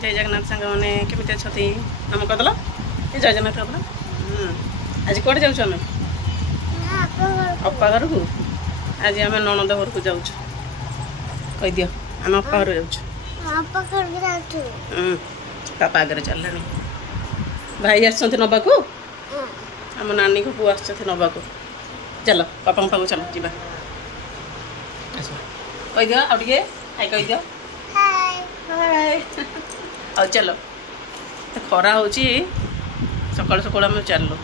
जय जगन्नाथ सांग मैंने केमी अच्छा नम करदेल ये जय जगन्नाथ करदेल आज कौटे जाऊँ आम अपा घर को आज आम ननद घर को जाऊँ कहीदि आम अपा घर जाऊँ पापा आगे चल भाई आस नवा आम नानी को पुआ आस नवा चल पापा पाक चल जा कहीदि आउ टे हाय कहीदि हाय आ चलो तो खरा हो सकाल सकाल आम चलो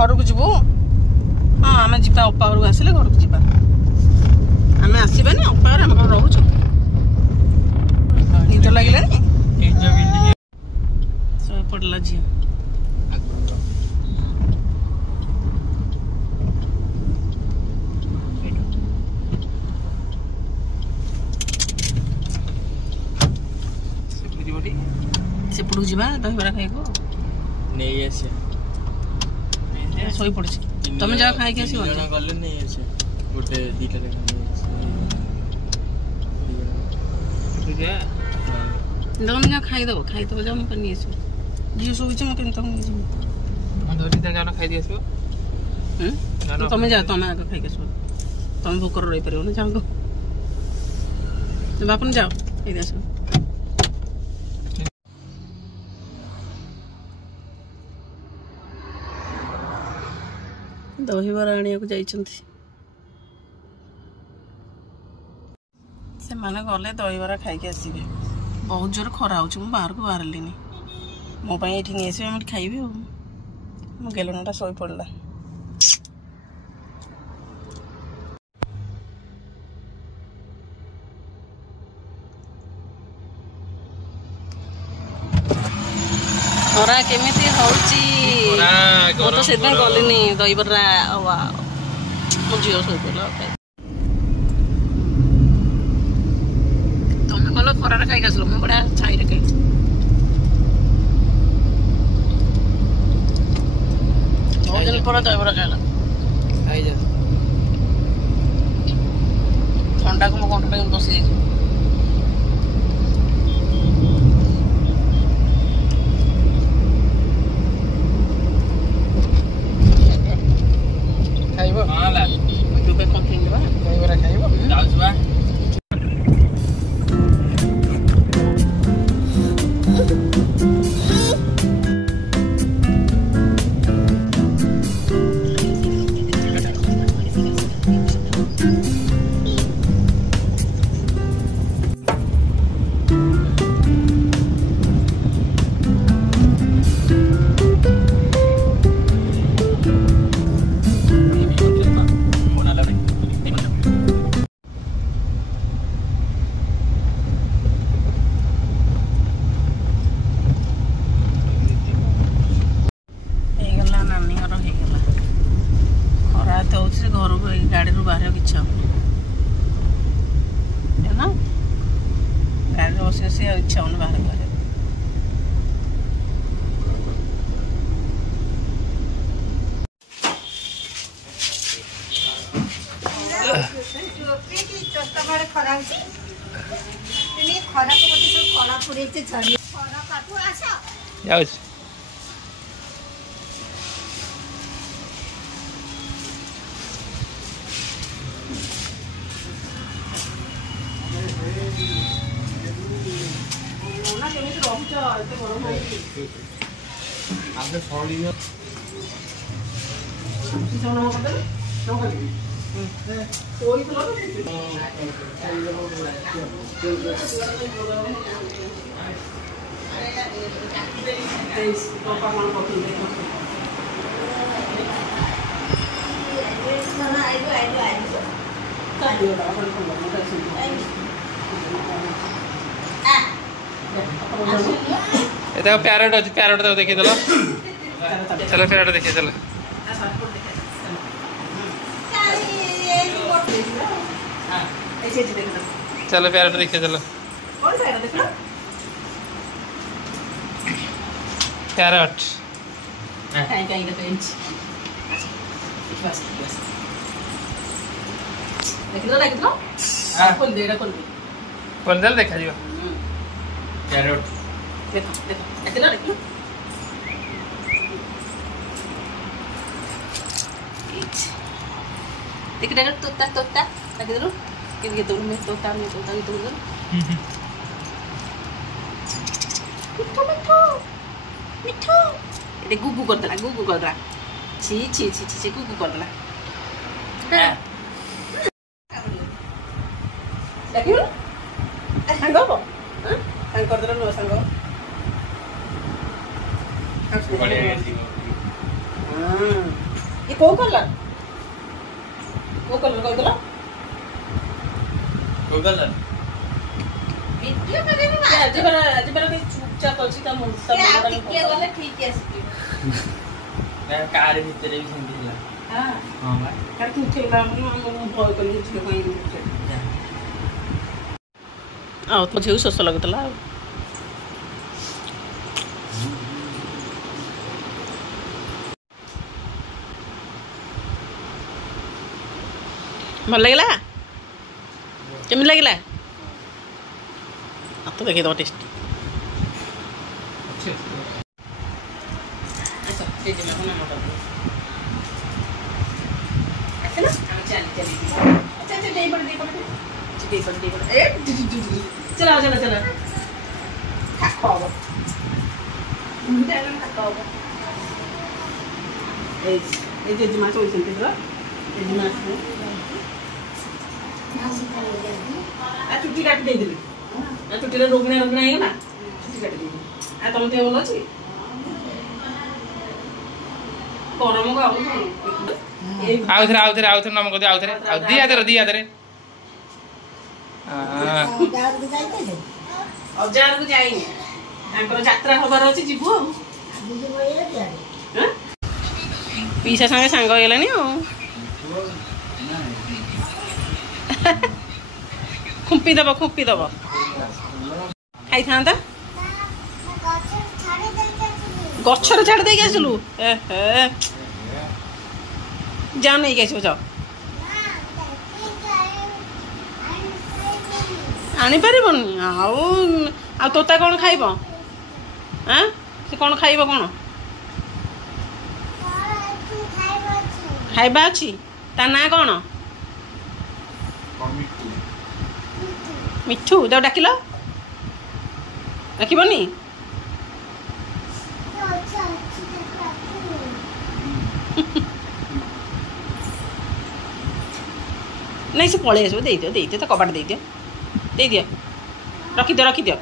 घर को जीवु हाँ आम जा अपा घर को आसिले घर को जीवा आम आसबानी अपा घर आम घर रोच निद लगे सब पड़ा झी सेपटू जा दहीबरा खाइब नहीं आस शोई पड़ी तुम जा खाई के गले नहीं आसे गोटे दीटा तुम जा खाईदेव जा मुझे नहीं आस झील शोच मत खाई दी आस तुम जा तुम आगे खाई आस तुम भोकर रही पार ना जाओ बापन जाओ खाई आस दहीबरा आने को से माने गले दहीबरा खाई आसबे बहुत जोर खरा हो बाहर को बाहर मो ये नहीं आस खाइबी मो गेलटा शोई पड़ा खरा केमी हो तो से गलिनी दहीबरा मो झील शोई पड़ा तुम गल खरार खाई आसल मुझे बड़ा छाई खाई बहुत दिन पर दहीबरा खाइला ठंडा को मो कंठ बसी जाए घर को गाड़ी रू बाहर इच्छा ना गाड़ी बस बस इच्छा होने बाहर बाहर आपने देखो पैरट अच्छी पैरट तो देखिए चलो चलो पैरट देखिए चलो चलो पैरट देखिए चलो पैरट खोल दे देखा जी पैरट देखो देखो देखो देखो देख देखो तोता तोता लगे दो ये दोनों में तोता ये दोनों मिठो मिठो मिठो ये गुगु कर दला छी छी छी छी गुगु कर दला देखियो सांगो हां सांग कर दला नो सांगो ये को कलर कह दला वीडियो करे ना आज बरा चुपचाप अछि त मन सब टिके गले ठीक है मैं कार भीतर भी संदिला हां हां भाई कार तू चला मन भय कर छी कोई आ तो झेउ सस लगतला भल लगे केमी लगे तो देखिए तो टेस्ट चला चला चला चुट्टी काट दे चुट्टी रोगना रोगना है ना चुट्टी काट दे तुम देह भल अच्छी गरम आउथरे नमक दे आउथरे दिया दे अजार को जाइनी यात्रा हबार अच्छी जीवु पीसा संगे सांग होगलानी खुंपी दब खाई था गछर छाड़ दे आसलु जा नहीं आस जाओ आनीपर आ तोता कौन खाइब हाँ से कौन खाइब कौन खाइबा अच्छी ता ना कौन मिठू तो डाकिल डाकबनी नहीं से पलि आस दे दियो तो कबाट दे दियो रखिदियो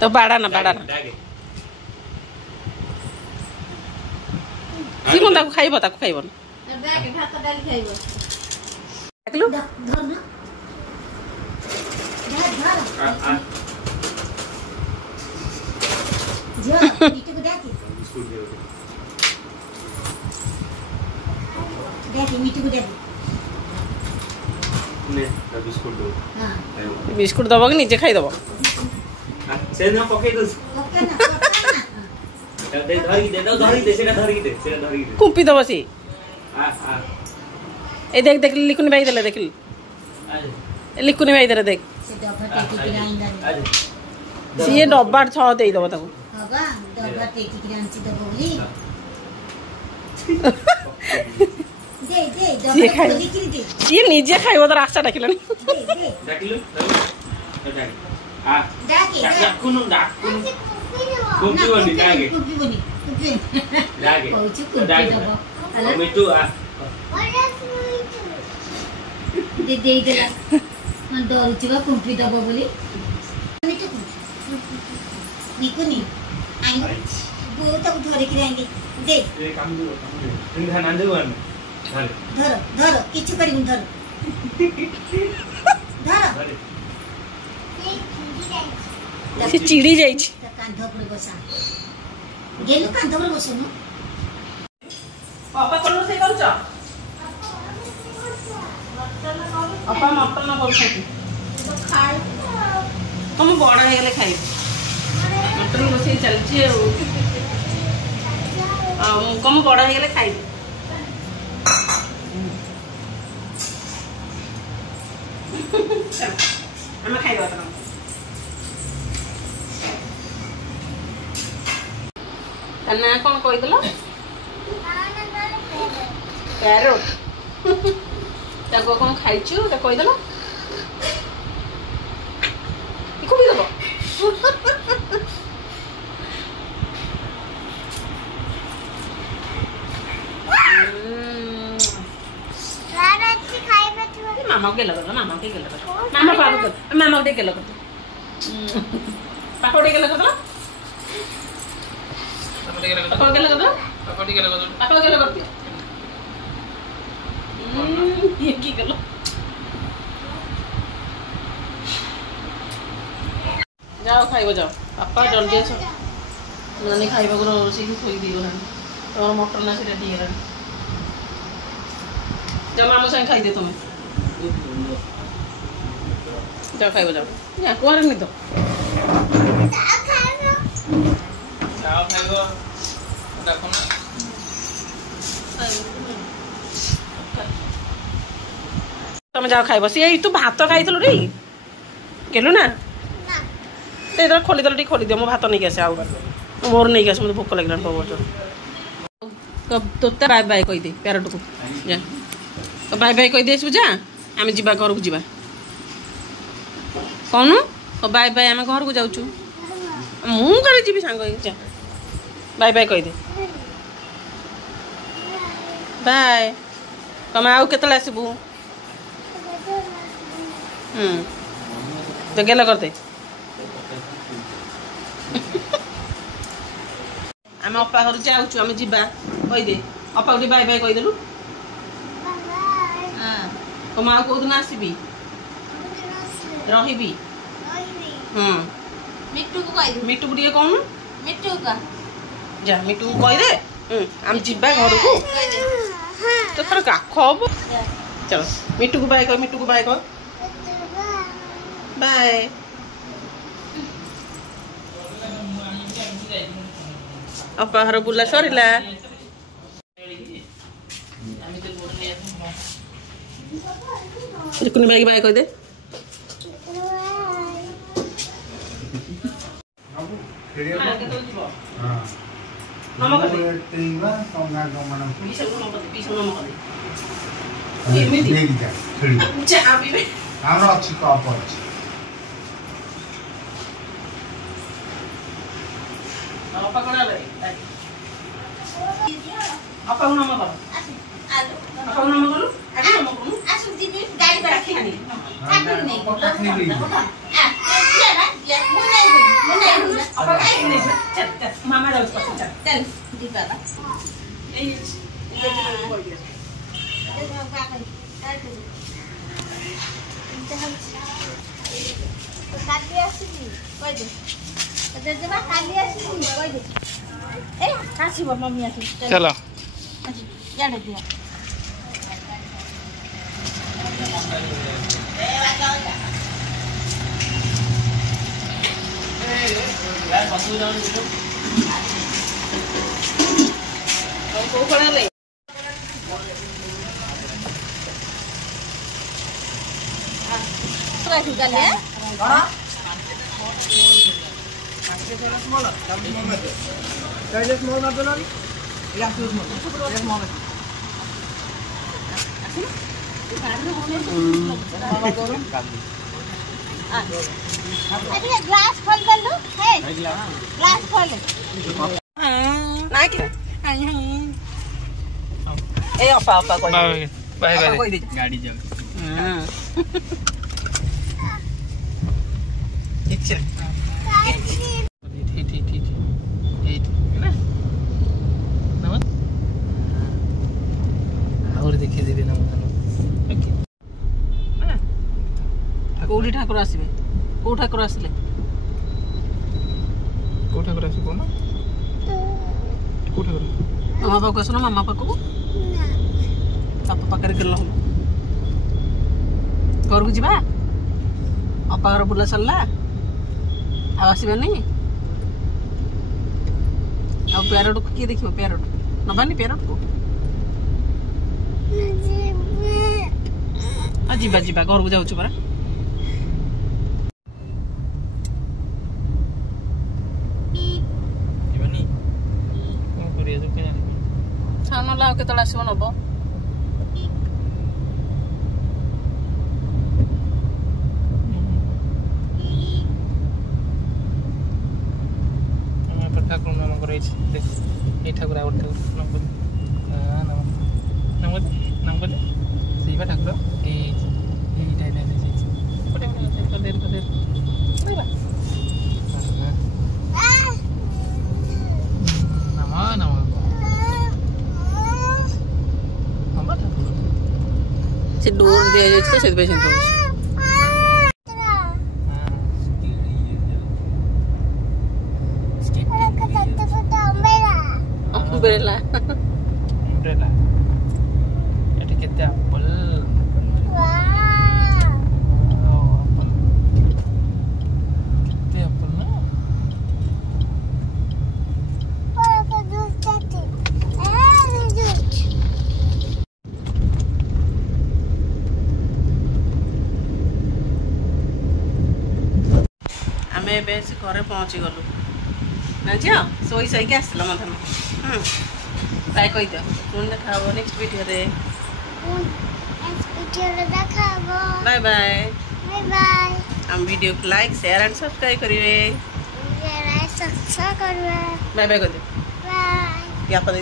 तो बाड़ा ना सीमन ताको खाइबो देखलु बिस्कुट दब कि निजे खाई दब कुंपी दब सी ए देख देख लिखुनी भाई देले देखिल लिखुनी भाई देले देख सी डब्बा छ दे दब ताको ସିଏ ଖାଇବ ସିଏ ନିଜେ ଖାଇବ ତାର ଆଶା ଡାକିଲାଣି ଡରୁଛି ବା କୁମ୍ପି ଦବ ବୋଲି ନିକୁନି ବୋଉ ତାକୁ ଧରିକିରି ଆଇଲି ଦେ ଧର ଧର କିଛି କରିବୁନି ଧର ଧର ସେ ଚିଡ଼ି ଯାଇଛି କାନ୍ଧ ଉପରେ ବସା ଗେଲୁ କାନ୍ଧ ଉପରେ ବସୁନୁ ଅପା କଣ ରୋଷେଇ କରୁଛ ଅପା ମଟନ କରୁଛନ୍ତି ତମ ବଡ଼ ହେଇଗଲେ ଖାଇବ ମଟନ ରୋଷେଇ ଚାଲିଛି ଆଉ କମ ବଡ଼ ହେଇଗଲେ ଖାଇବ ଆମେ ଖାଇବା ତା ନାଁ କଣ କହିଦେଲ ପ୍ୟାରୋଟ ତାକୁ କଣ ଖାଇଛୁ ତାକୁ କହିଦେଲ କୋଉଠି ଦେବ मामा गेला करतो मामा के गेला करतो मामा पापा करतो मामा के गेला करतो पापा गेला करतो पापा गेला करतो पापा गेला करतो ये की गलो जाओ खाइबो जाओ पापा जल्दी आसो नानी खाइबा को रोसी की खोई दी गला तो मटन ना से रेडी गला जाओ मामा संग खाइ दे तुम्हें जाओ खाइबो जाओ या कुआर नहीं तो जाओ खाइबो देखो ना तुम जाओ खाइबो सी तू भात खाइथलु रे केलु ना ते इधर खोली दल टी खोली दे मो भात नहीं कैसे आउ मोर नहीं कैसे मुझे भूख लगलान बहुत तो बाय बाय कहि दे पैरट को जा तो बाय बाय कहि दे सुजा आमे जिबा घर को जिबा कौन तो बाय बाय आमे घर को जाउछु मु करे जिबी सांग जा बाय बाय कहि दे बाय तुम आउ केतला आसबू तो गेला करते आम अपा घर जाऊँ आम जा कहीदे अपा गोटे बाय बाय कहीदेलु तुम आउ कौ दिन आसबी रही मिट्टू को कह मिट्टू को टे कौन मिट्टू का जा मिट्टू को कहीदे आम जा घर को तो थोड़ा काख हम चलो मिट्टू को बाय कह मिट्टू को बाय कह बाय अपा घर बुला सरिला कुनी बाई बाय कह दे अपा कौन अपा को नाम करो अपा को नाम करो आगे नाम करो आसु जीबी गाड़ी पर रखी नहीं ठाकुर नहीं अपा नहीं चल चल मामा जाओ चल चल दीपा का ए बोल दिया तो काटी आसीबी कह दे तो जेबा काली आसीबी कह दे ए कासी बो मम्मी आसी चलो याद दिया यार बसु जाओ को पड़ा ले तो ऐसे कर ले हां स्मॉल ना तो ना या स्मॉल अरे ग्लास खोल दे लो हे ग्लास खोल ना कि ए अपा अपा कोई बाय बाय कोई दे गाड़ी जाओ इच्छा ठीक ना नमन और देखिए देबे नमन ओके कोठी ठाकुर आसीबे को ठाकुर आसिले कोठा कर आसी कोना कोठा कर मामा पाक आसना मामा पाक को पापा पाकर गेल हम घर को जीवा अपा घर बुला सरला आ आसीबेनी आ पैरोट को की देखिबो पैरोट नबानी पैरोट को आ जीवा जीवा घर को जाउछु परा जीवनी को करिया जो के जानी छानो लाओ के तळा आसीबो नबो ठाकुर नाम करे देख ए ठाकुर आउट ठाकुर नाम बोल नाम बोल सीवा ठाकुर ए टाइम है पटे पटे कर नाम नाम हम ठाकुर से डोर दे जे तो से पेशेंट हो umbrella umbrella এটা কেতে apple কেতে apple না ଆମେ ଏବେ ସେ ଘରେ ପହଞ୍ଚି ଗଲୁ ନା ଝିଅ ଶୋଇ ଶୋଇକି ଆସିଲା ମଧ୍ୟ ବାଏ କହିଦିଅ ପୁଣି ଦେଖା ହବ ନେକ୍ସଟ ଭିଡ଼ିଓରେ ବାଏ ବାଏ ଆମ ଭିଡ଼ିଓକୁ ଲାଇକ୍ ସେୟାର ଆଣ୍ଡ ସବସ୍କ୍ରାଇବ କରିବେ ବାଏ ବାଏ କହିଦିଅ ୟା ପରେ